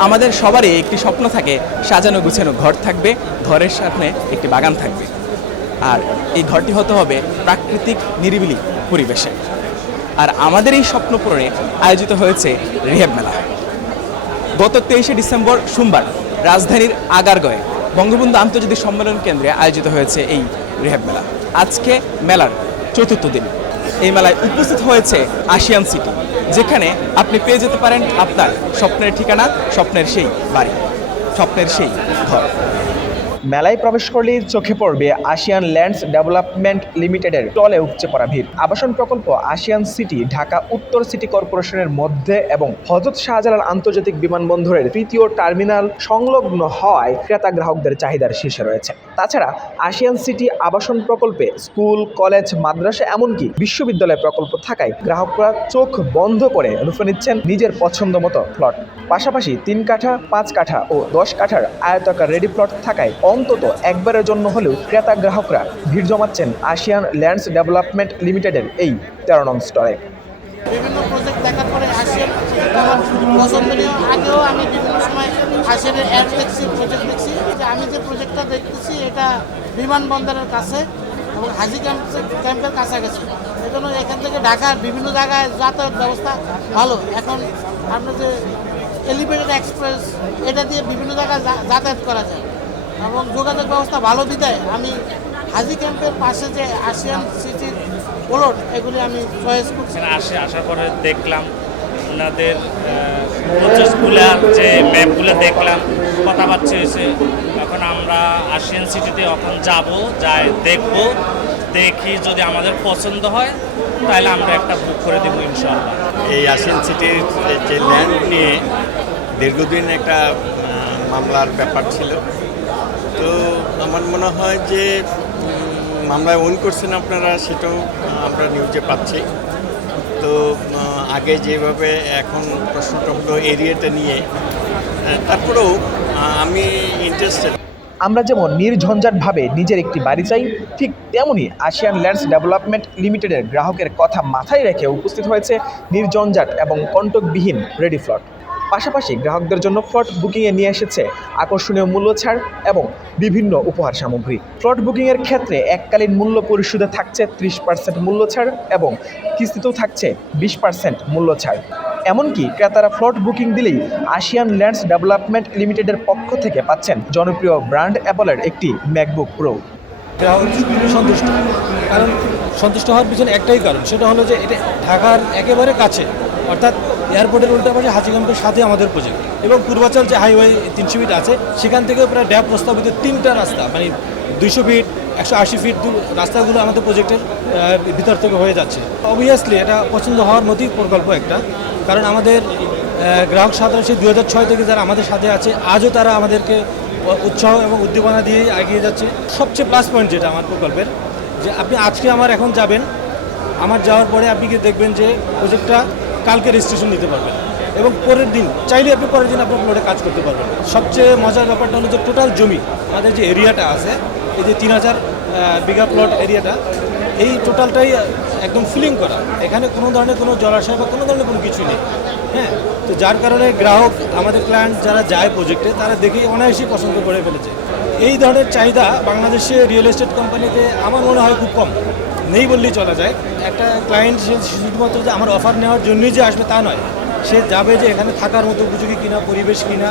আমাদের সবারই একটি স্বপ্ন থাকে, সাজানো গুছানো ঘর থাকবে, ঘরের সামনে একটি বাগান থাকবে। আর এই ঘরটি হতে হবে প্রাকৃতিক নিরিবিলি পরিবেশে। আর আমাদের এই স্বপ্ন পূরণে আয়োজিত হয়েছে রিহেব মেলা। গত তেইশে ডিসেম্বর সোমবার রাজধানীর আগারগয়ে বঙ্গবন্ধু আন্তর্জাতিক সম্মেলন কেন্দ্রে আয়োজিত হয়েছে এই রিহেব মেলা। আজকে মেলার চতুর্থ দিন। এই মেলায় উপস্থিত হয়েছে আশিয়ান সিটি। যেখানে আপনি পেয়ে যেতে পারেন আপনার স্বপ্নের ঠিকানা স্বপ্নের সেই বাড়ি স্বপ্নের সেই ঘর। মেলায় প্রবেশ করলেই চোখে পড়বে আসিয়ান ল্যান্ডস ডেভেলপমেন্ট লিমিটেডের টলে উপচে পড়া ভিড়। আবাসন প্রকল্প আসিয়ান সিটি, ঢাকা উত্তর সিটি কর্পোরেশনের মধ্যে এবং হজরত শাহজালাল আন্তর্জাতিক বিমানবন্দরের তৃতীয় টার্মিনাল সংলগ্ন হওয়ায় ক্রেতা গ্রাহকদের চাহিদার শীর্ষে রয়েছে। তাছাড়া আসিয়ান সিটি আবাসন প্রকল্পে স্কুল, কলেজ, মাদ্রাসা এমনকি বিশ্ববিদ্যালয় প্রকল্প থাকায় গ্রাহকরা চোখ বন্ধ করে লুফে নিচ্ছেন নিজের পছন্দ মতো প্লট পাশাপাশি তিন কাঠা, পাঁচ কাঠা ও দশ কাঠার আয়তাকার রেডি প্লট থাকায় অন্তত একবারের জন্য হলেও ক্রেতা গ্রাহকরা ভিড় জমাচ্ছেন আশিয়ান ল্যান্ডস ডেভেলপমেন্ট লিমিটেডের এই তেরো নং স্টলে। বিভিন্ন প্রজেক্ট দেখার পরে আসিয়ান পছন্দনীয়, আগেও আমি বিভিন্ন সময় আসিয়ানের অ্যাড দেখছি প্রজেক্ট দেখছি। আমি যে প্রজেক্টটা দেখতেছি, এটা বিমানবন্দরের কাছে এবং হাজি ক্যাম্প ক্যাম্পের কাছাকাছি। এজন্য এখান থেকে ঢাকার বিভিন্ন জায়গায় যাতায়াত ব্যবস্থা ভালো। এখন আপনার যে এলিভেটেড এক্সপ্রেস এটা দিয়ে বিভিন্ন জায়গায় যাতায়াত করা যায়। এবং যোগাযোগ ব্যবস্থা ভালো বিদায় আমি হাজি ক্যাম্পের পাশে যে আসিয়ান সিটির প্লট এগুলি আমি চয়েস করছি। আসে আসার পরে দেখলাম ওনাদের প্রচেসগুলার যে ম্যাপগুলো দেখলাম কথাবার্তা হয়েছে। এখন আমরা আসিয়ান সিটিতে এখন যাব যাই দেখব। দেখি যদি আমাদের পছন্দ হয় তাহলে আমরা একটা বুক করে দেবো ইনশাল্লাহ এই আসিয়ান সিটির যে ল্যান্ড নিয়ে দীর্ঘদিন একটা মামলার ব্যাপার ছিল। তো আমার মনে হয় যে মামলায় ওন করছেন আপনারা সেটাও আমরা নিউজে পাচ্ছি। তো আগে যেভাবে এখন প্রশ্নটা হলো এরিয়াটা নিয়ে তারপরেও আমি ইন্টারেস্টেড আমরা যেমন নির্ঝঞ্ঝাটভাবে নিজের একটি বাড়ি চাই, ঠিক তেমনই আশিয়ান ল্যান্ডস ডেভেলপমেন্ট লিমিটেডের গ্রাহকের কথা মাথায় রেখে উপস্থিত হয়েছে নির্ঝঞ্ঝাট এবং কণ্টকবিহীন রেডি ফ্লট। পাশাপাশি গ্রাহকদের জন্য ফ্লট বুকিংয়ে নিয়ে এসেছে আকর্ষণীয় মূল্য ছাড় এবং বিভিন্ন উপহার সামগ্রী। ফ্লট বুকিংয়ের ক্ষেত্রে এককালীন মূল্য পরিশোধে থাকছে ত্রিশ পার্সেন্ট মূল্য ছাড় এবং কিস্তিতেও থাকছে বিশ পার্সেন্ট মূল্য ছাড়। এমনকি ক্রেতারা ফ্লট বুকিং দিলেই আশিয়ান ল্যান্ডস ডেভেলপমেন্ট লিমিটেডের পক্ষ থেকে পাচ্ছেন জনপ্রিয় ব্র্যান্ড অ্যাপলের একটি ম্যাকবুক প্রো। সন্তুষ্ট। কারণ সন্তুষ্ট হওয়ার পিছনে একটাই কারণ, সেটা হলো যে এটা ঢাকার একেবারে কাছে। অর্থাৎ এয়ারপোর্টের উল্টা পাশে হাজিগঞ্জের সাথে আমাদের প্রজেক্ট এবং পূর্বাচল যে হাইওয়ে তিনশো ফিট আছে, সেখান থেকে প্রায় ড্যাব প্রস্তাবিত তিনটা রাস্তা মানে দুইশো ফিট একশো আশি ফিট রাস্তাগুলো আমাদের প্রজেক্টের ভিতর থেকে হয়ে যাচ্ছে। অবভিয়াসলি এটা পছন্দ হওয়ার মতোই প্রকল্প একটা, কারণ আমাদের গ্রাহক সাধারণ সেই দু হাজার ছয় থেকে যারা আমাদের সাথে আছে, আজও তারা আমাদেরকে উৎসাহ এবং উদ্দীপনা দিয়ে এগিয়ে যাচ্ছে। সবচেয়ে প্লাস পয়েন্ট যেটা আমার প্রকল্পের, যে আপনি আজকে আমার এখন যাবেন, আমার যাওয়ার পরে আপনি কি দেখবেন যে প্রজেক্টটা কালকে রেজিস্ট্রেশন নিতে পারবেন। এবং পরের দিন, চাইলে আপনি পরের দিন আপনার প্লটে কাজ করতে পারবেন। সবচেয়ে মজার ব্যাপারটা হলো যে টোটাল জমি, আমাদের যে এরিয়াটা আছে, এই যে তিন হাজার বিঘা প্লট এরিয়াটা এই টোটালটাই একদম ফিলিং করা। এখানে কোনো ধরনের কোনো জলাশয় বা কোনো ধরনের কোনো কিছু নেই। হ্যাঁ তো যার কারণে গ্রাহক, আমাদের ক্লায়েন্ট যারা যায় প্রজেক্টে তারা দেখেই অনায়াসেই পছন্দ করে ফেলেছে। এই ধরনের চাহিদা বাংলাদেশে রিয়েল এস্টেট কোম্পানিতে আমার মনে হয় খুব কম। নেই বললেই চলা যায়। একটা ক্লায়েন্ট সে শুধুমাত্র যে আমার অফার নেওয়ার জন্যই যে আসবে তা নয়। সে যাবে যে এখানে থাকার মতো উপযোগী কিনা, পরিবেশ কিনা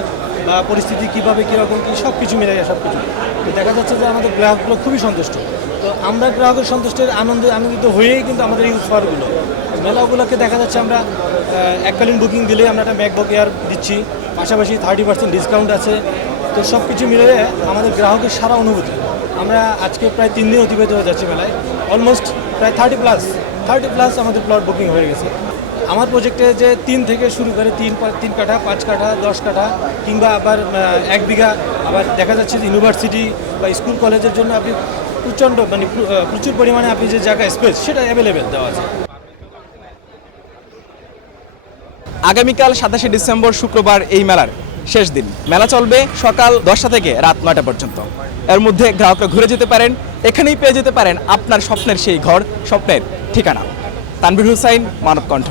বা পরিস্থিতি কীভাবে, কীরকম কী সব কিছু মিলে যায় সব কিছু তো দেখা যাচ্ছে যে আমাদের গ্রাহকগুলো খুবই সন্তুষ্ট। তো আমরা গ্রাহকের সন্তুষ্টের আনন্দে আনন্দিত হয়েই কিন্তু আমাদের এই অফারগুলো মেলাগুলোকে দেখা যাচ্ছে আমরা এককালীন বুকিং দিলে আমরা একটা ম্যাকবুক এয়ার দিচ্ছি। পাশাপাশি থার্টি পার্সেন্ট ডিসকাউন্ট আছে। তো সব কিছু মিলে আমাদের গ্রাহকের সারা অনুভূতি। আমরা আজকে প্রায় তিন দিন অতিবাহিত হয়ে যাচ্ছে মেলায়। অলমোস্ট প্রায় থার্টি প্লাস থার্টি প্লাস আমাদের প্লট বুকিং হয়ে গেছে। আমার প্রজেক্টে যে তিন থেকে শুরু করে তিন তিন কাঠা, পাঁচ কাঠা, দশ কাঠা, কিংবা আবার এক বিঘা, আবার দেখা যাচ্ছে যে ইউনিভার্সিটি বা স্কুল কলেজের জন্য আপনি প্রচণ্ড মানে প্রচুর পরিমাণে আপনি যে জায়গা স্পেস সেটা অ্যাভেলেবেল দেওয়া আছে। আগামীকাল সাতাশে ডিসেম্বর শুক্রবার এই মেলার। শেষ দিন। মেলা চলবে সকাল দশটা থেকে রাত নয়টা পর্যন্ত। এর মধ্যে গ্রাহকরা ঘুরে যেতে পারেন, এখানেই পেয়ে যেতে পারেন আপনার স্বপ্নের সেই ঘর, স্বপ্নের ঠিকানা। তানভীর হুসাইন মানব কণ্ঠ